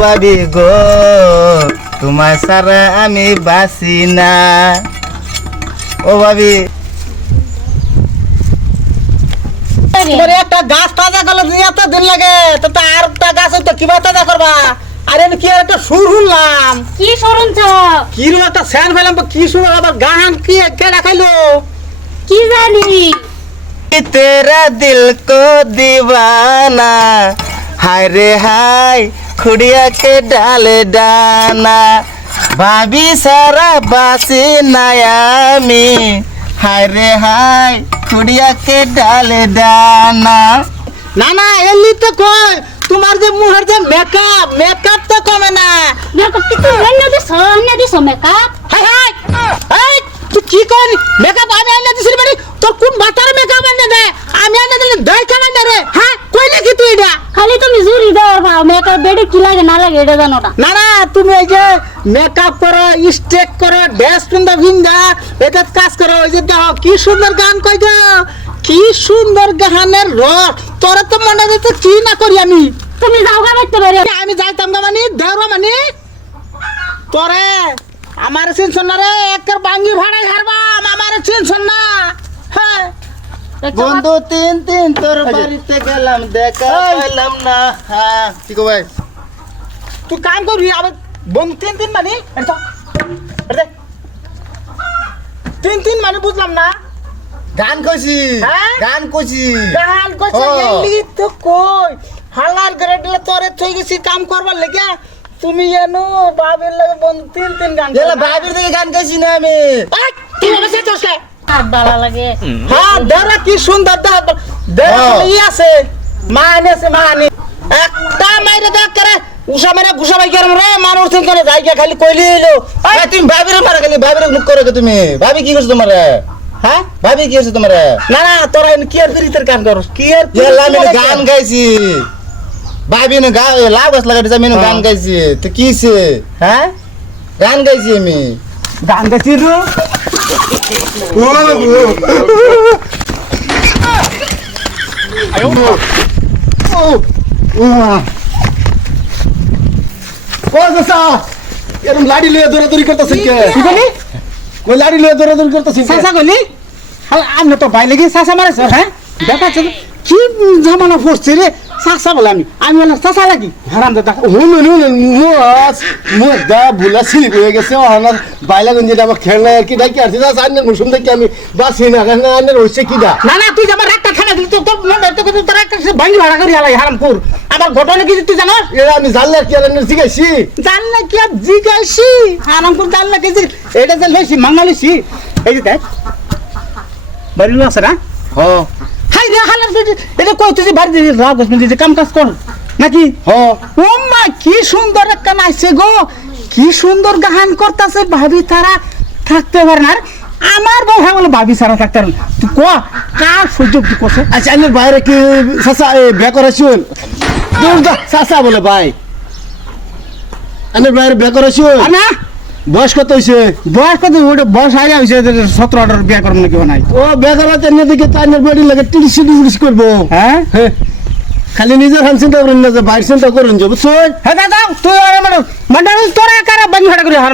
বাবি গো তোমার সারা আমি বাসি না। ও ভাবি একটা গাছ তাজা করলে এত দিন লাগে, তো আর একটা গাছ তো কিভাবে তাজা করবা? আরে আমি কি একটা সুর শুনলাম, কি শুনছ? কিরকম একটা স্যান ফেলাম, কি সুর আবার গান কি কে দেখাইলো কি জানি। तेरा दिल को दीवाना हाय रे हाय खुड़िया के डाले डाना भाभी सारा बासी नयामी हाय रे हाय खुड़िया के डाले डाना। না না এলি তো কই তোমার যে মুহের যে মেকআপ, মেকআপ তো কমে না। মেকআপ কি তুই এনে দিছ মেকআপ? হাই হাই এই তুই কি কর মেকআপ আমি এনে দিছিস মানে তোর কোন বাটার মেকআপ এনে দে, আমি এনে দিলে দই কেন না রে? হ্যাঁ কই নাকি তুই এটা? খালি তুমি জুরি দাও ভাও, মেকআপ বেডে কি লাগে না লাগে এটা জানো না। না না তুমি এই যে মেকআপ করো, স্টেক করো, ড্রেস পিন্দা ভিন্দা এটা কাজ করো, ওই যে দেখো কি সুন্দর গান কই গো, কি সুন্দর গানের রস। তোরা তো মনে হচ্ছে কি না করি আমি। তুমি যাও গা বাইতে পারে। আমি যাইতাম না মানে দেওরা মানে তোরে আমার চিনছন না রে, একের বাঙ্গি ভাড়াই হারবাম, আমার চিনছন না। হ্যাঁ বন্ধু তিন তিন তোর বাড়িতে গেলাম দেখা পেলাম না। হ্যাঁ ঠিক ভাই তুই কাম করবি আবার বন্ধু তিন তিন মানে এটা তো, এটা দে। তিন তিন মানে বুঝলাম না। গান কইছি হ্যাঁ? গান কইছি গান কইছে ও। এলি তো কই হালার গ্রেডলে তোরে থই গেছি কাম করবার লাগা, তুমি এনো বাবের লাগে বন্ধু তিন তিন গান এলা ভাবির দিকে গান কইছি না আমি। কি বলেছে তোকে? আর ভালো লাগে। হ্যাঁ দেরা কি সুন্দর দেরা হ্যাঁ। ই আছে মানেছে মানে একটা মাইরে দেখ করে উষা মানে গুসা ভাই কেন রে মানুষ থেকে জায়গা খালি কইলি এলো। এই তুমি ভাবির মারা খালি ভাবির মুখ করো কে তুমি? ভাবি কি করছ তোমারে? হ্যাঁ ভাবি কি করছ তোমারে? না না তোরা কি আর বিরিতের গান করস কি আর এলা আমি গান গাইছি ভাবি না গা লাভ গাছ লাগাইতে আমি গান গাইছি তো কিছে? হ্যাঁ গান গাইছি আমি গান গাইছি রো এরকম লাড়ি লয়ে দৌড়াদৌড়ি করতেছেন কে? কি বলি কই লাড়ি লয়ে দৌড়াদৌড়ি করতেছেন কে? সাসা কইলি আমি তো ভাই লাগি সাসা মারেছ। হ্যাঁ দেখাচ্ছে কি জামানা পড়ছে রে সাসা বলে আমি বললাম সাসা লাগি হারাম দাদা। হুনুন মুখ দা ভুলা সিলি হয়ে গেছে ওহানা বাইলাগঞ্জ যেটা আমার খেলনা আর কি ডাকি আসছে যা সামনে মুসুম দেখি আমি বাসি না কেন আনের হইছে কি দা? না না তুই আমার একটা খানা দিলি তো তোর মনে তো তোর একটা ভাঙি ভাড়া করি হালাই হারামপুর। আমার ঘটনা কি তুই জানো? এরা আমি জানলে কি আনের জিগাইছি? জানলে কি আর জিগাইছি হারামপুর জানলে কি এটা যে লইছি মাঙ্গালিছি এই যে দেখ বাড়ি আছে না। হ হাই রে হালার এটা কই তুই বাড়ি দিয়ে রাগ গসমিন যে কাম কাজ কর নাকি? হ ও মা কি সুন্দর একটা নাইছে গো, কি সুন্দর গান করতেছে। ভাবি তারা থাকতে পারে না, আর আমার বউ হ্যাঁ বলে ভাবি সারা থাকতে পারে না। তুই ক কার সহ্য কি করছে? আচ্ছা আনের বাইরে কি সাসা বে করাছুন? দূর দা সাসা বলে ভাই আনের বাইরে বে করাছুন? না বয়স কত হইছে? বয়স কত ওটা বয়স আগে হয়েছে 17-18 বিয়ে করবো নাকি নাই। ও বেকারাতে এদিকে তাইনের বডি লাগে টিডিসি ডিডিস করবো। হ্যাঁ হ্যাঁ খালি নিজের হান চিন্তা করেন না যে বাইর চিন্তা করেন যে বুঝছেন? হ্যাঁ দাদা তুই মানে তোরা কারা বাড়ি ভাড়া করে হার